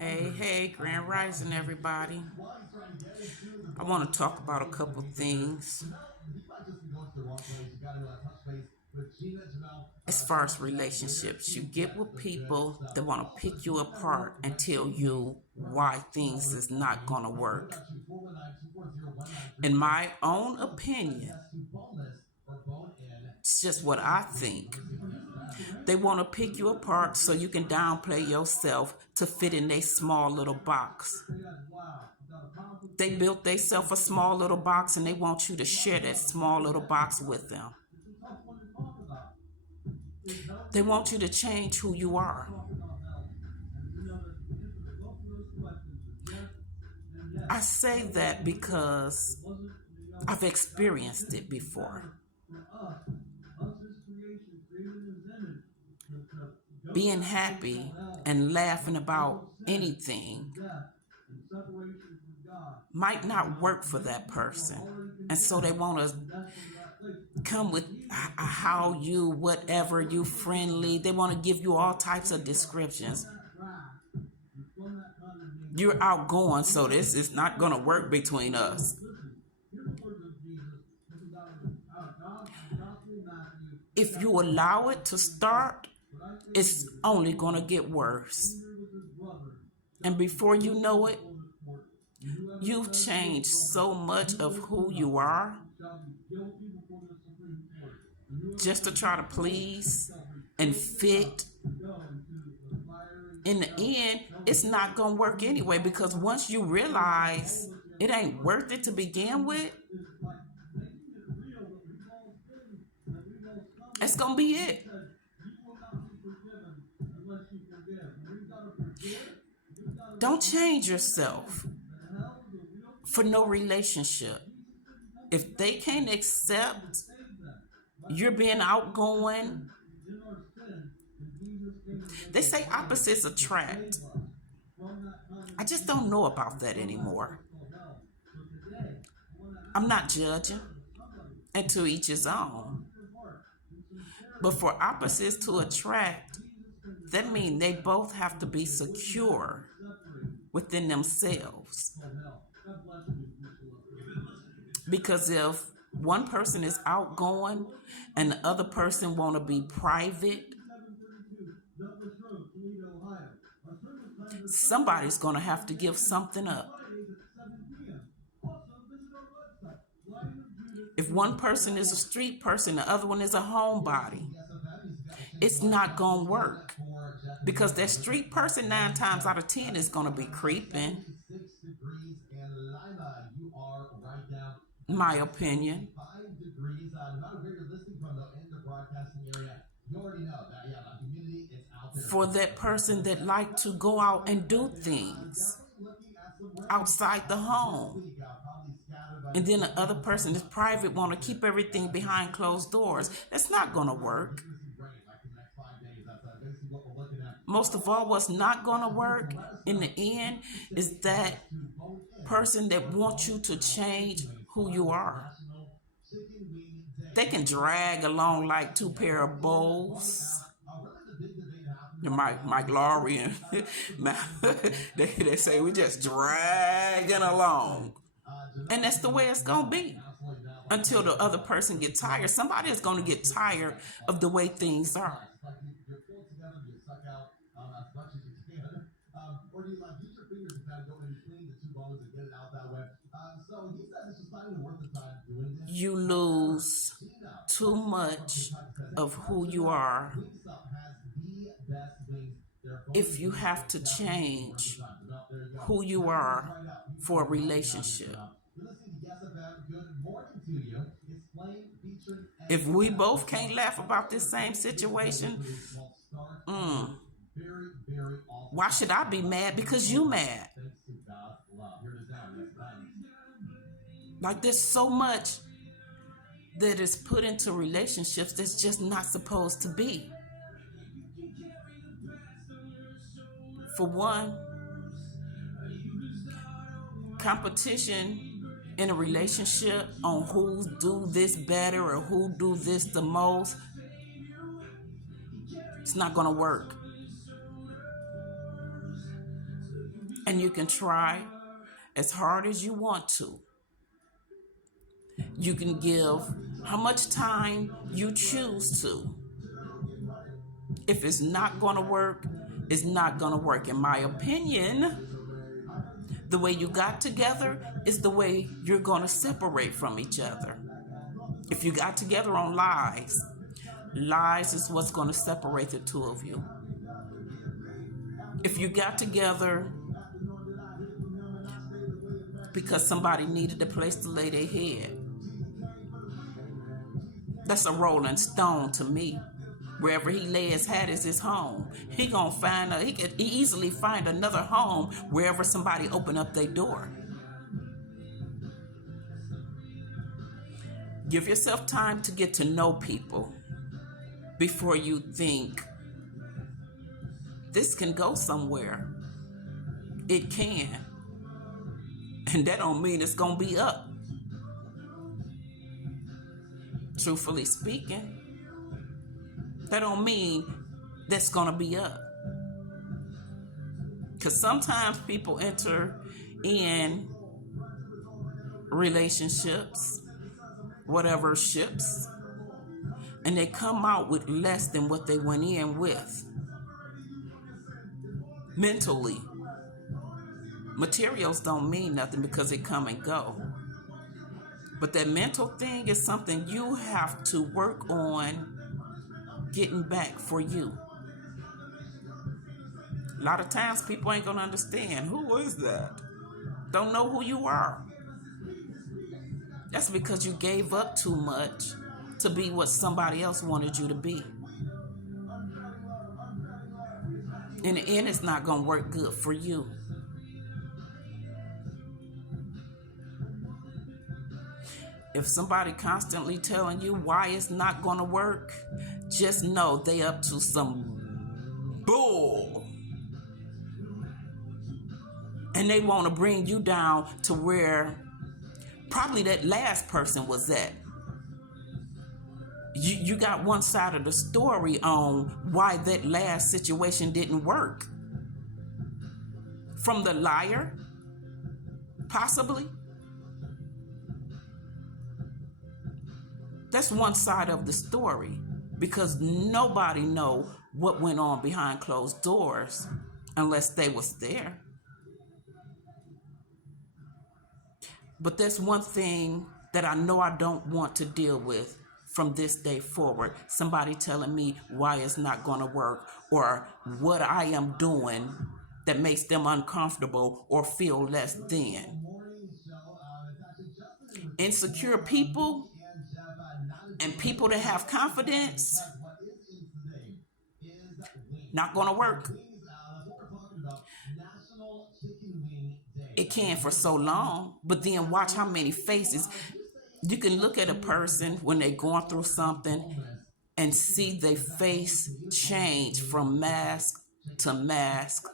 Hey, Grand Rising, everybody. I want to talk about a couple things as far as relationships. You get with people that want to pick you apart and tell you why things is not going to work. In my own opinion, it's just what I think. They want to pick you apart so you can downplay yourself to fit in their small little box. They built themselves a small little box and they want you to share that small little box with them. They want you to change who you are. I say that because I've experienced it before. Being happy and laughing about anything might not work for that person. And so they want to come with how you, whatever, you friendly. They want to give you all types of descriptions. You're outgoing, so this is not going to work between us. If you allow it to start, it's only going to get worse. And before you know it, you've changed so much of who you are just to try to please and fit. In the end, it's not going to work anyway, because once you realize it ain't worth it to begin with, that's going to be it. Don't change yourself for no relationship. If they can't accept you're being outgoing, they say opposites attract. I just don't know about that anymore. I'm not judging, and to each his own. But for opposites to attract, that means they both have to be secure within themselves. Because if one person is outgoing and the other person want to be private, somebody's going to have to give something up. If one person is a street person, the other one is a homebody, it's not going to work. Because that street person 9 times out of 10 is going to be creeping. My opinion. For that person that like to go out and do things outside the home, and then the other person is private, want to keep everything behind closed doors, that's not going to work. Most of all, what's not going to work in the end is that person that wants you to change who you are. They can drag along like 2 pair of bulls. Mike Lowry and they say we just dragging along. And that's the way it's going to be until the other person gets tired. Somebody is going to get tired of the way things are. You lose too much of who you are if you have to change who you are for a relationship. If we both can't laugh about this same situation, why should I be mad because you mad? Like, there's so much that is put into relationships that's just not supposed to be. For one, competition in a relationship on who do this better or who do this the most, it's not going to work. And you can try as hard as you want to. You can give how much time you choose to. If it's not going to work, it's not going to work. In my opinion, the way you got together is the way you're going to separate from each other. If you got together on lies, lies is what's going to separate the two of you. If you got together because somebody needed a place to lay their head, that's a rolling stone to me. Wherever he lay his hat is his home. He can easily find another home wherever somebody open up their door. Give yourself time to get to know people before you think this can go somewhere. It can. And that don't mean it's gonna be up. Truthfully speaking, that don't mean that's gonna be up. Because sometimes people enter in relationships, whatever ships, and they come out with less than what they went in with. Mentally. Materials don't mean nothing because they come and go. But that mental thing is something you have to work on getting back for you. A lot of times people ain't gonna understand. Who is that? Don't know who you are. That's because you gave up too much to be what somebody else wanted you to be. In the end, it's not gonna work good for you. If somebody constantly telling you why it's not gonna work, just know they up to some bull. And they want to bring you down to where probably that last person was at. You got one side of the story on why that last situation didn't work. From the liar, possibly. That's one side of the story, because nobody know what went on behind closed doors unless they was there. But there's one thing that I know I don't want to deal with from this day forward. Somebody telling me why it's not going to work, or what I am doing that makes them uncomfortable or feel less than. Insecure people and people that have confidence, not going to work. It can for so long, but then watch how many faces. You can look at a person when they're going through something and see their face change from mask to mask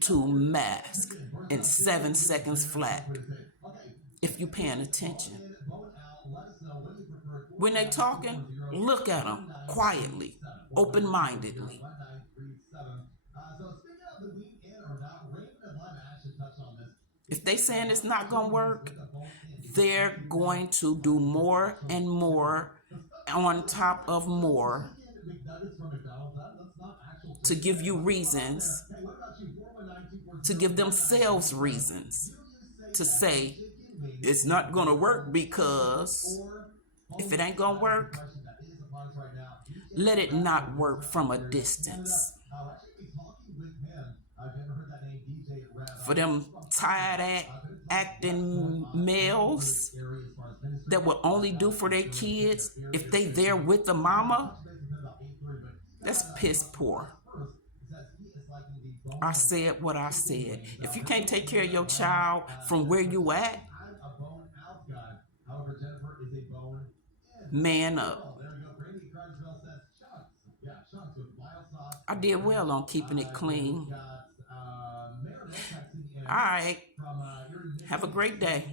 to mask in 7 seconds flat, if you're paying attention. When they're talking, look at them quietly, open-mindedly. If they saying it's not going to work, they're going to do more and more on top of more to give you reasons, to give themselves reasons to say it's not going to work, because if it ain't going to work, let it not work from a distance. For them tired acting males that will only do for their kids if they there with the mama, that's piss poor. I said what I said. If you can't take care of your child from where you at, man up. I did well on keeping it clean. All right. Have a great day.